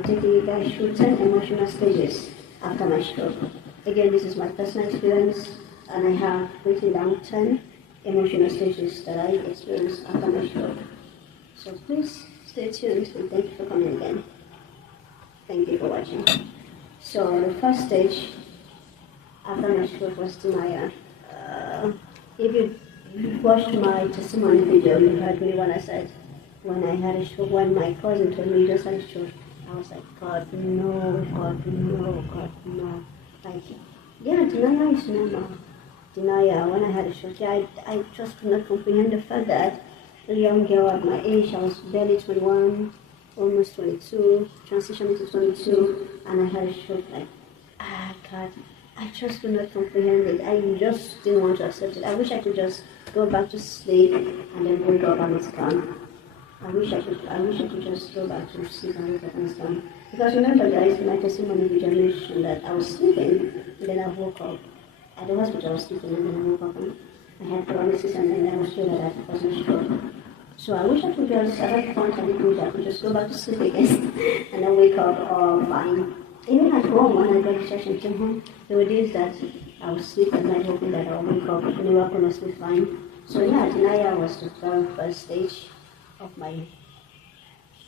be taking you guys through 10 emotional stages after my stroke. Again, this is my personal experience, and I have written down 10 emotional stages that I experienced after my stroke. So please stay tuned, and thank you for coming again. Thank you for watching. So the first stage after my stroke was denial. If you watched my testimony video, you heard me when I said, when I had a stroke, when my cousin told me you just had a stroke, I was like, God, no, God, no, God, no. Like, yeah, denial is normal. Denial, when I had a stroke, I just could not comprehend the fact that a young girl at my age, I was barely 21, almost 22, transitioning to 22, and I had a stroke. Like, God, I just could not comprehend it. I just didn't want to accept it. I wish I could just go back to sleep and then wake up and it's gone. I wish I could just go back to sleep and wake up and it's gone. Because remember, guys, in my testimony video mentioned that I was sleeping and then I woke up. At the hospital I was sleeping and then I woke up and I had paralysis and then I was told that I was a stroke. So I wish I could just, at that point I didn't wish I could just go back to sleep again and then wake up all fine. Even at home, when I got discharged and came home, there were days that I would sleep at night hoping that I would wake up and miraculously fine. So yeah, denial was the very first stage of my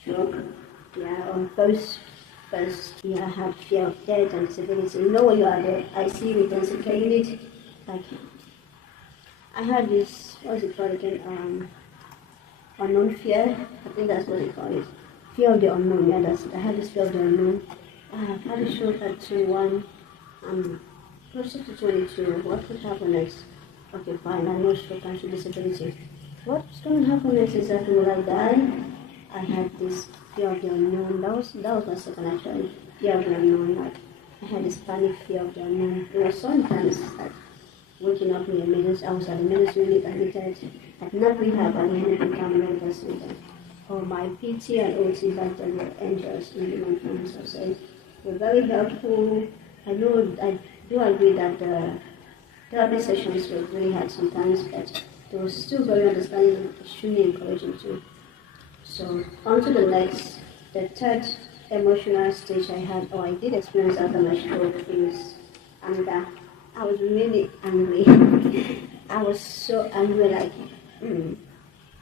stroke. Yeah, on first, yeah, I had fear of death and disability. You know when you are the ICU intensive care unit, like, I had this, what's it called again, unknown fear, I think that's what they call it. Fear of the unknown, yeah, I had this fear of the unknown. I had a stroke at 21, closer to 22. What could happen next? Okay, fine, I know stroke and disability. What's going to happen next exactly? Will I die? I had this fear of the unknown. That was my second actually, fear of the unknown. Like, I had this panic fear of the unknown. It was so intense, like waking up in the emergency. I was at the emergency unit admitted, at not rehab, and then I became a medical center. Oh, my PT and OT back then were angels in the month. I said, were very helpful. I do agree that the therapy sessions were really hard sometimes, but they were still very understanding and extremely encouraging too. So on to the third emotional stage I did experience after my stroke is anger. I was really angry. I was so angry, like,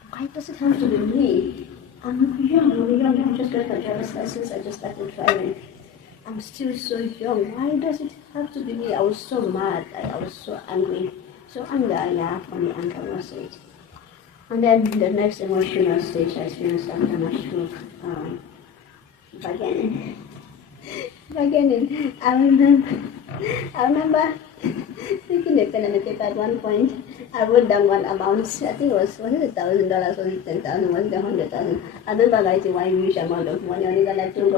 why does it have to be me? I'm young, I just got my driver's license, I just started driving. I'm still so young. Why does it have to be me? I was so mad. I was so angry. So anger, yeah, for me, anger was it. And then the next emotional stage I experienced after my stroke, bargaining. Bargaining. I remember taking a pen and a paper at one point. I wrote down one amount. I think was it $1,000? Was it 10,000? Was it 100,000? I remember writing one huge amount of money on it, and I told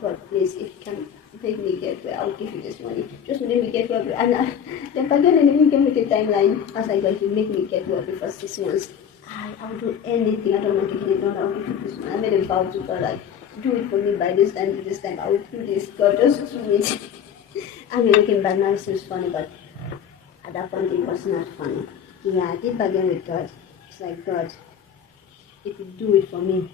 God, please, if you can make me get where, I'll give you this money. Just make me get where. And the bargaining even came with a timeline. I was like, God, if you make me get where before 6 months, I'll do anything. I don't want to get it done. I'll give you this money. I made a vow to God, like, do it for me by this time. I will do this. God, just do it. I mean, looking back now, it seems funny, but at that point, it was not funny. Yeah, I did bargain with God. It's like, God, if you do it for me,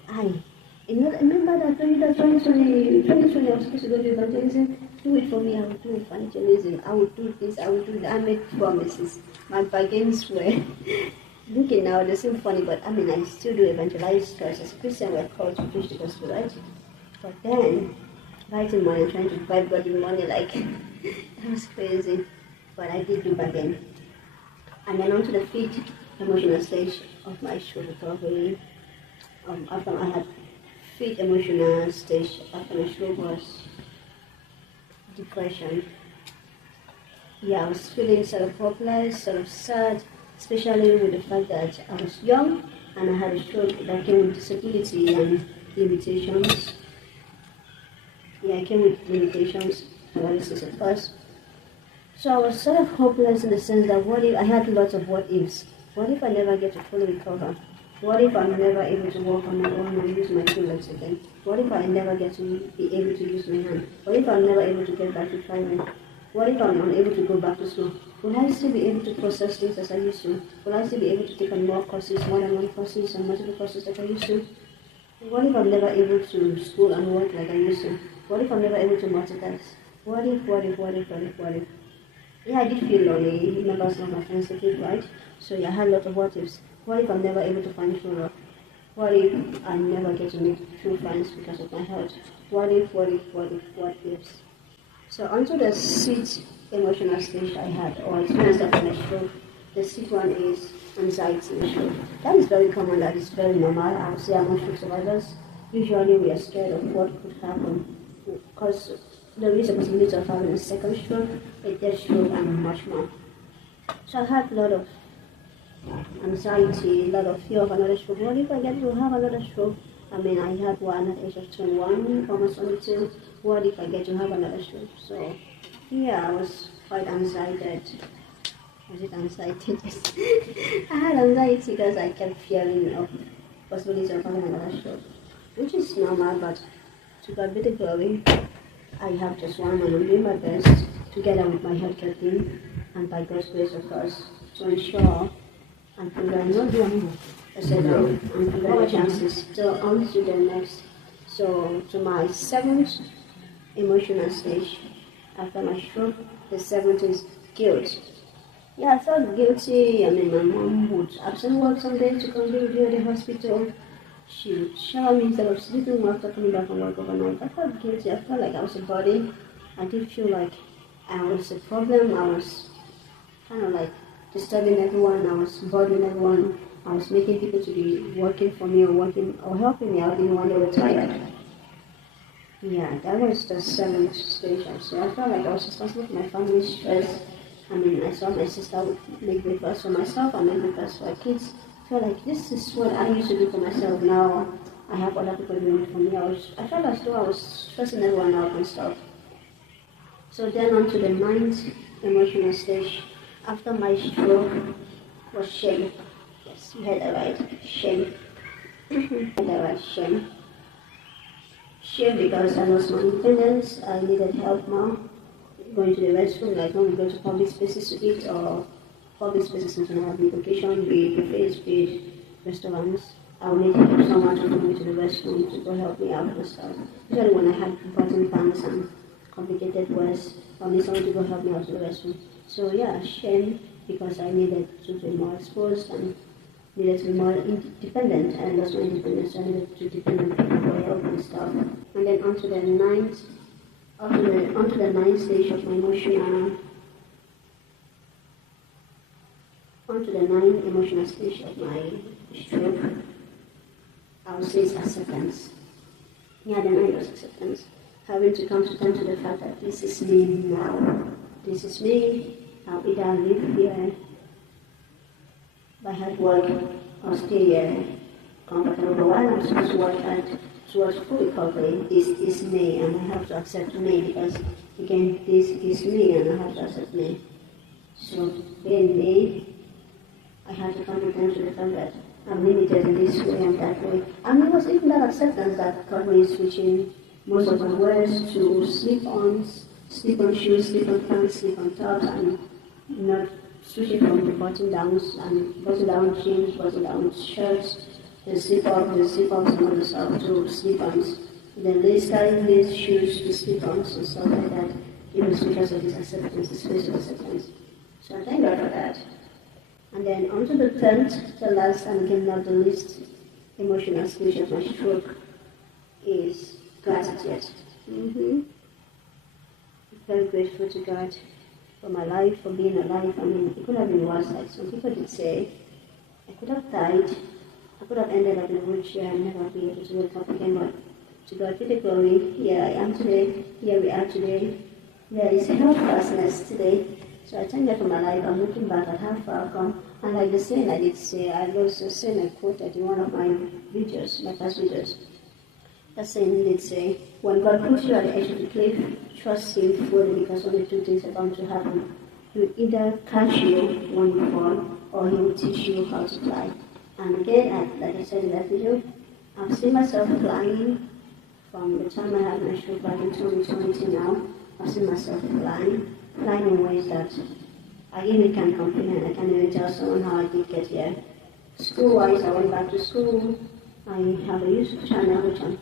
remember that 2020, I was supposed to go to evangelism. Do it for me, I will do evangelism. I will do this, I will do that. I made promises. My bargains were, looking now, they seem funny, but I mean, I still do evangelize because as a Christian, we're called to preach the gospel, right? But then, writing money, trying to buy God with money, like, that was crazy. But I did do bargain. And then on to the fifth emotional stage of my stroke recovery. After I had fifth emotional stage after my stroke was depression. Yeah, I was feeling sort of hopeless, sort of sad, especially with the fact that I was young and I had a stroke that came with disability and limitations. Yeah, it came with limitations, paralysis at first. So I was sort of hopeless in the sense that what if I had lots of what ifs. What if I never get to fully recover? What if I'm never able to walk on my own and use my two legs again? What if I never get to be able to use my hand? What if I'm never able to get back to driving? What if I'm unable to go back to school? Will I still be able to process things as I used to? Will I still be able to take on more courses, more than one courses and multiple courses like I used to? What if I'm never able to school and work like I used to? What if I'm never able to multitask? What if? Yeah, I did feel lonely. Members of my friends did, right? So yeah, I had a lot of what ifs. What if I'm never able to find true love? What if I never get to meet true friends because of my health? What ifs? So onto the sixth emotional stage I had or experience after my stroke. The sixth one is anxiety. That is very common, that is very normal. I would say among stroke survivors. Usually we are scared of what could happen because there is a possibility of having a second stroke, a third stroke, and much more. So I had a lot of anxiety, a lot of fear of another stroke. What if I get to have another stroke? I mean, I had one at the age of 21, almost 22. What if I get to have another stroke? So, yeah, I was quite anxiety. Was it anxiety? I had anxiety because I kept fearing of possibility of having another stroke, which is normal, but to God be the glory. I have just one, and I'm doing my best together with my healthcare team, and by God's grace, of course, to ensure and prevent not doing and prevent chances. So on to the next. So to my seventh emotional stage after my stroke, the seventh is guilt. Yeah, I felt guilty. I mean, my mom would absent work some days to come be with me at the hospital. She would shower me instead of sleeping while coming back from work overnight. I felt guilty. I felt like I was a body. I did feel like I was a problem. I was kind of like disturbing everyone. I was bothering everyone. I was making people to be working for me or working or helping me out even when they were tired. Yeah, that was the seventh stage. So I felt like I was responsible for my family's stress. I mean, I saw my sister would make breakfast for myself and make breakfast for her kids. I felt like this is what I used to do for myself. Now I have other people doing it for me. I felt as though I was stressing everyone out and stuff. So then on to the ninth emotional stage after my stroke was shame. Yes, you heard that right. Shame. You heard that right, shame. Shame because I lost my independence. I needed help now. Going to the restroom, like when we go to public spaces to eat or public spaces in general, be location, be buffets, be restaurants. I would need help someone to take me to the restroom to go help me out and stuff. Especially when I had important plans and complicated words, I would need someone to go help me out to the restroom. So yeah, shame because I needed to be more exposed and needed to be more independent. I lost my independence, so I needed to depend on people for help and stuff. And then onto the ninth stage of my onto the ninth emotional stage of my stroke, I would say it's acceptance. Yeah, the ninth was acceptance. Having to come to terms with the fact that this is me now. This is me. I'll either live here by hard work or stay here comfortable. While I'm supposed to work hard towards full recovery, this is me, and I have to accept me because, again, this is me, and I have to accept me. So, being me, I have to come to terms with the fact that I'm limited in this way and that way. And it was even that acceptance that got me switching most of my words to slip-ons, slip-on shoes, slip-on pants, slip-on tops, and not switching from the button-downs and button-down jeans, button-down shirts, the zip-ups and all the stuff to slip-ons. Then lace shoes to slip-ons and stuff like that. It was because of this acceptance, this space of acceptance. So I thank God for that. And then on to the 10th, the last and again not the least emotional stage of my stroke is gratitude. Very grateful to God for my life, for being alive. I mean, it could have been worse. Like some people did say, I could have died. I could have ended up in a wheelchair and never be able to wake up again. But to God be the glory. Here I am today. Here we are today. There is health vastness today. So I thank God for my life. I'm looking back at how far I've come. And like the saying I did say, I also said I quoted in one of my videos, my past videos. That saying did say, when God puts you at the edge of the cliff, trust Him fully because only two things are bound to happen. He will either catch you when you fall, or He will teach you how to fly. And again, like I said in that video, I've seen myself flying from the time I had my stroke back in 2020 now. I've seen myself flying in ways that I even can't comprehend. I can't even tell someone how I did get here. School-wise, I went back to school. I have a YouTube channel which I'm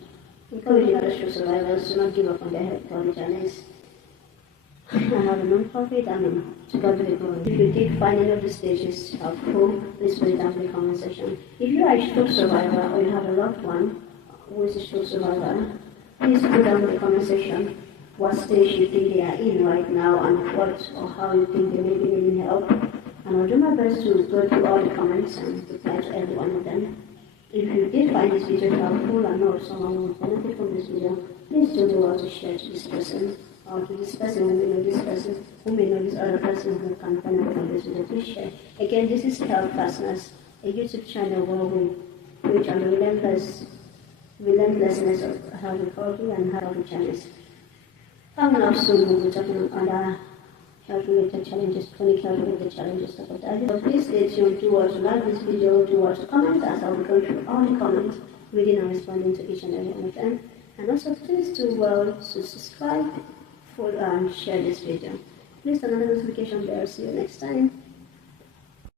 encouraging other stroke survivors to not give up on their health journeys. I have a non-profit and to God be the glory. If you did find any of the stages helpful, please put it down in the comment section. If you are a stroke survivor or you have a loved one who is a stroke survivor, please put down in the comment section what stage you think they are in right now and what or how you think they may be needing help. And I'll do my best to go through all the comments and reply to every one of them. If you did find this video helpful and know someone would benefit from this video, please do well to share to this person or to this person who may know this person, who may know this other person who can benefit from this video. Please share. Again, this is Health Fastness, a YouTube channel where we preach on the relentlessness of health recovery and health challenges. Coming up soon, we'll be talking about other health-related challenges, chronic health-related challenges, stuff like that. So please stay tuned to watch, like this video, to watch, comment as I'll be going through all the comments, reading and responding to each and every one of them. And also please do well to subscribe, follow, and share this video. Please turn on the notification bell. See you next time.